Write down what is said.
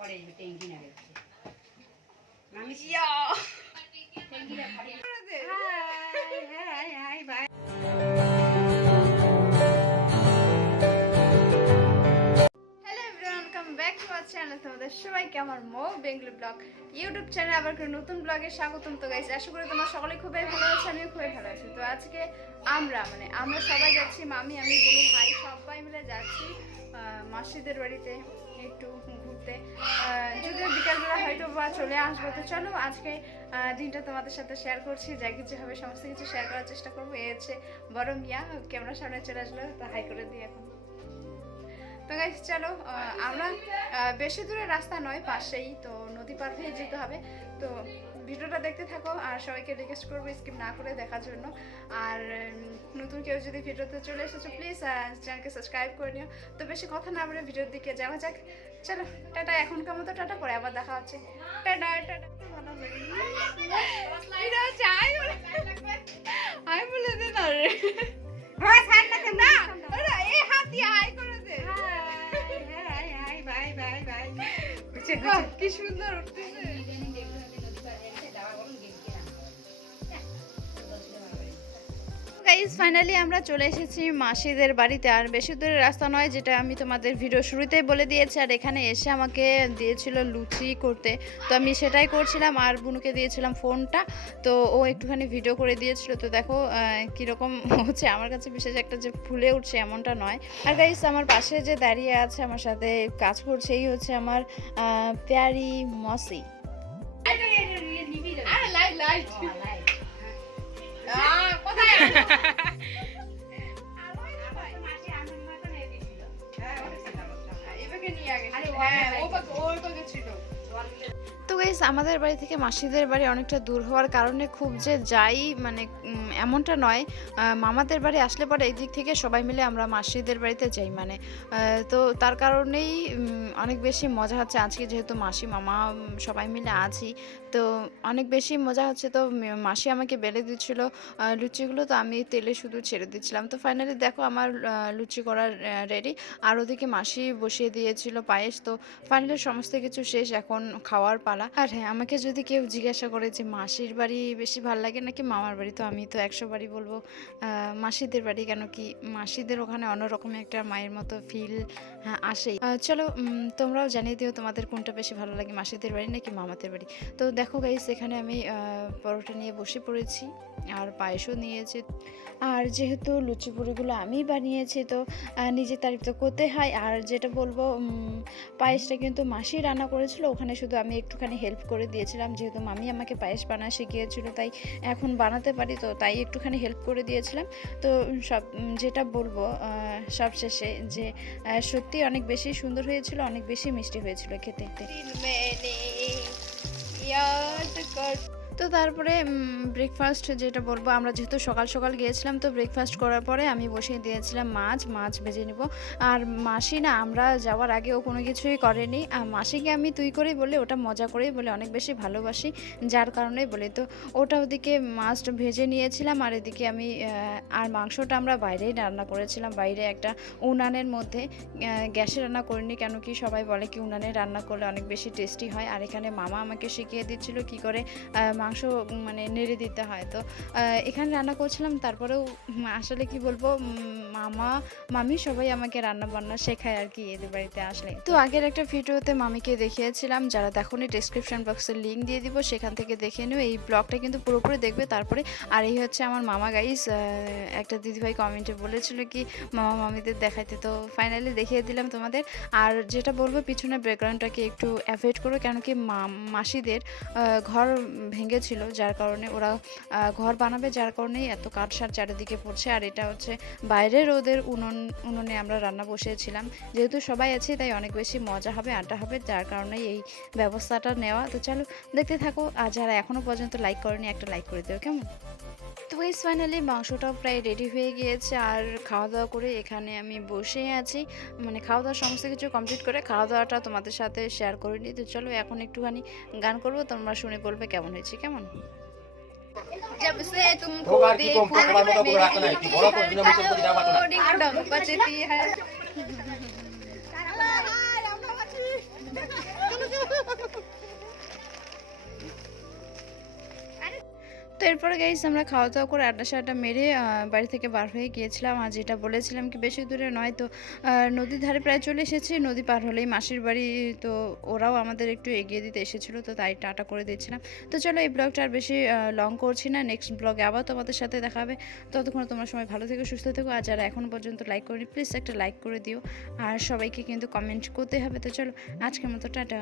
পরে টেঙ্গি না গেছে আমি টেঙ্গিটা খাবি hi hi hi bye. Hello everyone welcome back to our channel তোমাদের সবাইকে আমার মো বেঙ্গলি ব্লগ ইউটিউব চ্যানেলে আবার একটা নতুন ব্লগে স্বাগতম। তো আশা করি তোমরা সকলে খুবই ভালো আছো আমিও খুবই ভালো আছি। তো আজকে আমরা মানে আমরা সবাই যাচ্ছি মামি আমি বলু ভাই সবাই মিলে যাচ্ছি মাসিদের বাড়িতে। একটু ঘুরতে। যদিও বিকালবেলা হয়তো বা চলে আসব। তো চলো আজকে দিনটা তোমাদের সাথে শেয়ার করছি। যা কিছু হবে, সমস্ত কিছু শেয়ার করার চেষ্টা করব। এ হচ্ছে বড় মিয়া, ক্যামেরার সামনে চলে আসলো, তো হাই করে দিই এখন। তো গাইস চলো আমরা বেশি দূরে রাস্তা নয়, পাশেই, তো নদী পার হয়ে যেতে হবে। তো ভিডিওটা দেখতে থাকো আর সবাইকে রিকোয়েস্ট করব স্কিপ না করে দেখার জন্য। আর নতুন কেউ যদি ভিডিওতে চলে এসেছ প্লিজ চ্যানেলকে সাবস্ক্রাইব করে নিও। তো বেশি কথা না বলে ভিডিওর দিকে যাওয়া যাক। চলো টাটা এখনকার মতো টাটা পরে আবার দেখা হচ্ছে। টাটা টাটা এটা বলে। দে না রে। হ্যাঁ না হাত করে দে। Hi hi bye bye bye. কি সুন্দর উঠতেছে। গাইজ ফাইনালি আমরা চলে এসেছি মাসিদের বাড়িতে। আর বেশি দূরের রাস্তা নয় যেটা আমি তোমাদের ভিডিও শুরুতেই বলে দিয়েছি। আর এখানে এসে আমাকে দিয়েছিল লুচি করতে। তো আমি সেটাই করছিলাম আর বুনুকে দিয়েছিলাম ফোনটা। তো ও একটুখানি ভিডিও করে দিয়েছিল। তো দেখো কীরকম হচ্ছে। আমার কাছে বিশেষ একটা যে ফুলে উঠছে এমনটা নয়। আর গাইজ আমার পাশে যে দাঁড়িয়ে আছে আমার সাথে কাজ করছে এই হচ্ছে আমার প্যারি মসি। Light light. গাইস আমাদের বাড়ি থেকে মাসিদের বাড়ি অনেকটা দূর হওয়ার কারণে খুব যে যাই মানে এমনটা নয়। মামাদের বাড়ি আসলে পরে এই দিক থেকে সবাই মিলে আমরা মাসিদের বাড়িতে যাই মানে তো তার কারণেই অনেক বেশি মজা হচ্ছে। আজকে যেহেতু মাসি, মামা সবাই মিলে আছি, তো অনেক বেশি মজা হচ্ছে। তো মাসি আমাকে বেলে দিচ্ছিল লুচিগুলো, তো আমি তেলে শুধু ছেড়ে দিচ্ছিলাম। তো ফাইনালি দেখো আমার লুচি করার রেডি আর ওদিকে মাসি বসিয়ে দিয়েছিল পায়েস। তো ফাইনালি সমস্ত কিছু শেষ, এখন খাওয়ার পালা। আর হ্যাঁ আমাকে যদি কেউ জিজ্ঞাসা করে যে মাসির বাড়ি বেশি ভালো লাগে নাকি মামার বাড়ি, তো আমি তো একশো বাড়ি বলব মাসিদের বাড়ি। কেন কি মাসিদের ওখানে অন্যরকম একটা মায়ের মতো ফিল আসেই। আহ, চলো তোমরাও জানিয়ে দিও তোমাদের কোনটা বেশি ভালো লাগে মাসিদের বাড়ি নাকি মামাদের বাড়ি? তো দেখো গাইস এখানে আমি পরোটা নিয়ে বসে পড়েছি আর পায়েসও নিয়েছি। আর যেহেতু লুচি পুরিগুলো আমি বানিয়েছি তো নিজে তারিফ তো করতে হয়। আর যেটা বলব পায়েসটা কিন্তু মাসি রান্না করেছিল ওখানে শুধু আমি একটুখানি হেল্প করে দিয়েছিলাম। যেহেতু মামি আমাকে পায়েস বানা শিখিয়েছিল তাই এখন বানাতে পারি তো তাই একটুখানি হেল্প করে দিয়েছিলাম। তো সব যেটা বলব সবশেষে যে আহ, সত্যি অনেক বেশি সুন্দর হয়েছিল অনেক বেশি মিষ্টি হয়েছিল খেতে তো তারপরে ব্রেকফাস্ট যেটা বলব, আমরা যেহেতু সকাল সকাল গিয়েছিলাম, তো ব্রেকফাস্ট করার পরে আমি বসিয়ে দিয়েছিলাম মাছ মাছ ভেজে নিব। আর মাসি না, আমরা যাওয়ার আগেও কোনো কিছুই করেনি। আর মাসিকে আমি তুই করেই বলে, ওটা মজা করেই বলে, অনেক বেশি ভালোবাসি যার কারণেই বলি। তো ওটা ওদিকে মাছ ভেজে নিয়েছিলাম, আর এদিকে আমি আর মাংসটা আমরা বাইরেই রান্না করেছিলাম, বাইরে একটা উনানের মধ্যে। গ্যাসে রান্না করিনি, কেন কি সবাই বলে কি উনানে রান্না করলে অনেক বেশি টেস্টি হয়। আর এখানে মামা আমাকে শিখিয়ে দিচ্ছিল কি করে মাংস মানে নেড়ে দিতে হয়। তো এখানে রান্না করছিলাম, তারপরেও আসলে কি বলব মামা, মামি সবাই আমাকে রান্না বান্না শেখায় আর কি এদের বাড়িতে আসলে। তো আগের একটা ভিডিওতে মামিকে দেখিয়েছিলাম, যারা দেখুন ডিসক্রিপশন বক্সে লিঙ্ক দিয়ে দিব, সেখান থেকে দেখে নিও। এই ব্লগটা কিন্তু পুরোপুরি দেখবে, তারপরে, আর এই হচ্ছে আমার মামা গাইস একটা দিদিভাই কমেন্টে বলেছিল কি, মামা, মামিদের দেখাইতে। তো ফাইনালি দেখিয়ে দিলাম তোমাদের। আর যেটা বলব পিছনে ব্যাকগ্রাউন্ডটাকে একটু অ্যাভয়েড করো কেন কি মাসিদের ঘর ঘর ভেঙেছিল যার কারণে ওরা ঘর বানাবে, যার কারণেই এত কাঠ কাঠসার চারিদিকে পড়ছে। আর এটা হচ্ছে বাইরের ওদের উনুন, উনুনে আমরা রান্না বসিয়েছিলাম। যেহেতু সবাই আছে, তাই অনেক বেশি মজা হবে, আড্ডা হবে, যার কারণে এই ব্যবস্থাটা নেওয়া। তো চলো, দেখতে থাকো। আর যারা এখনও পর্যন্ত লাইক করেনি, একটা লাইক করে দেবে কেমন? তো গাইস ফাইনালি মাংসটাও প্রায় রেডি হয়ে গিয়েছে আর খাওয়া দাওয়া করে এখানে আমি বসে আছি মানে খাওয়া দাওয়া সমস্ত কিছু কমপ্লিট করে খাওয়া দাওয়াটা তোমাদের সাথে শেয়ার করে নিই তো চলো এখন একটুখানি গান করবো তোমরা শুনে বলবে কেমন হয়েছে কেমন जब से तुमको होगा कि तुम देखा पकड़ा मोटा पकड़ा এরপরে গাইস আমরা খাওয়া দাওয়া করে আড্ডা সাড্ডা মেরে বাড়ি থেকে বার হয়ে গিয়েছিলাম। আর যেটা বলেছিলাম কি বেশি দূরে নয় তো নদীর ধারে প্রায় চলে এসেছি। নদী পার হলেই মাসির বাড়ি, তো ওরাও আমাদের একটু এগিয়ে দিতে এসেছিল, তো তাই টাটা করে দিচ্ছিলাম তো চলো এই ব্লগটা আর বেশি লং করছি না। নেক্সট ব্লগে আবার তোমাদের সাথে দেখা হবে। ততক্ষণ তোমরা সময় ভালো থেকো, সুস্থ থেকো। আর যারা এখনও পর্যন্ত লাইক করি প্লিজ একটা লাইক করে দিও। আর সবাইকে কিন্তু কমেন্ট করতে হবে। তো চলো, আজকের মতো, টাটা।